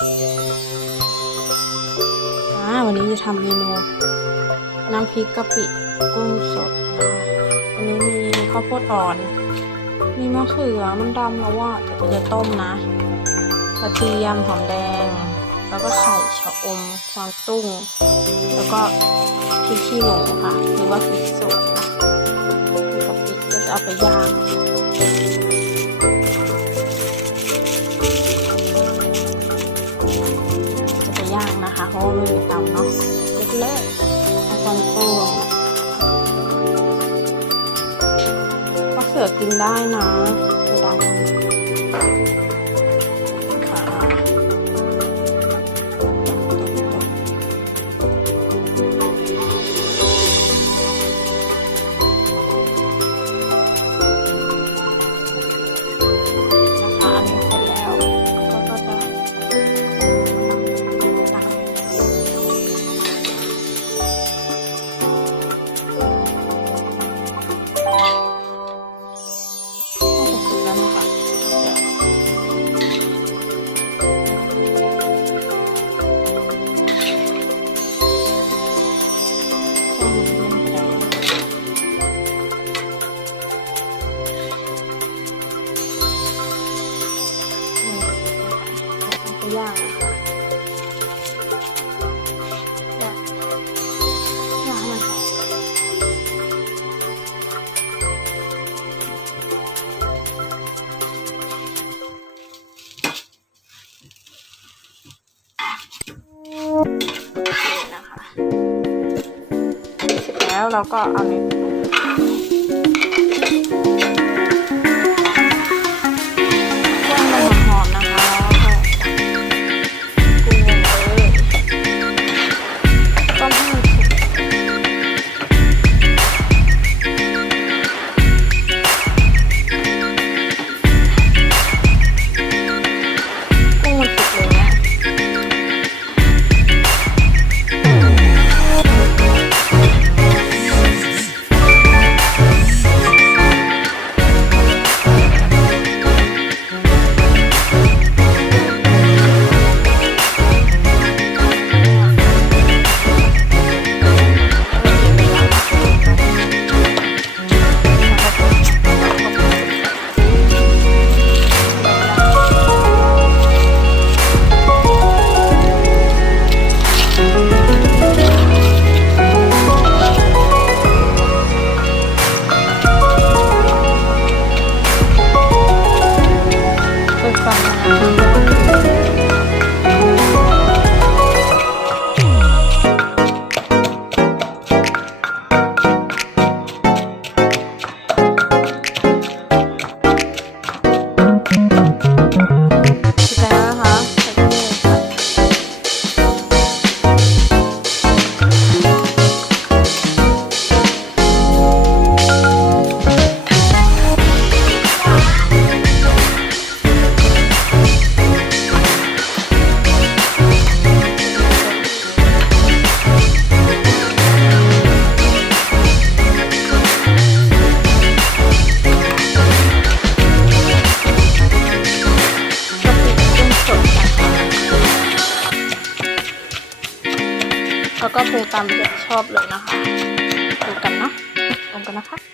วันนี้จะทำเมนูน้ำพริกกะปิกุ้งสดนะคะวันนี้มีข้าวโพดอ่อน มีมะเขือมันดำแล้วว่าเดี๋ยวจะต้มนะกระเทียมหอมแดง แล้วก็ไข่ชะอมกวางตุ้ง แล้วก็พริกขี้หนูค่ะหรือว่าพริกสดนะกกะปิก็จะเอาไปย่าง กินได้นะด้นะค่ะ แล้วเราก็เอาเนเคือตามที่ชอบเลยนะคะดูกันเนาะลงกันนะคะ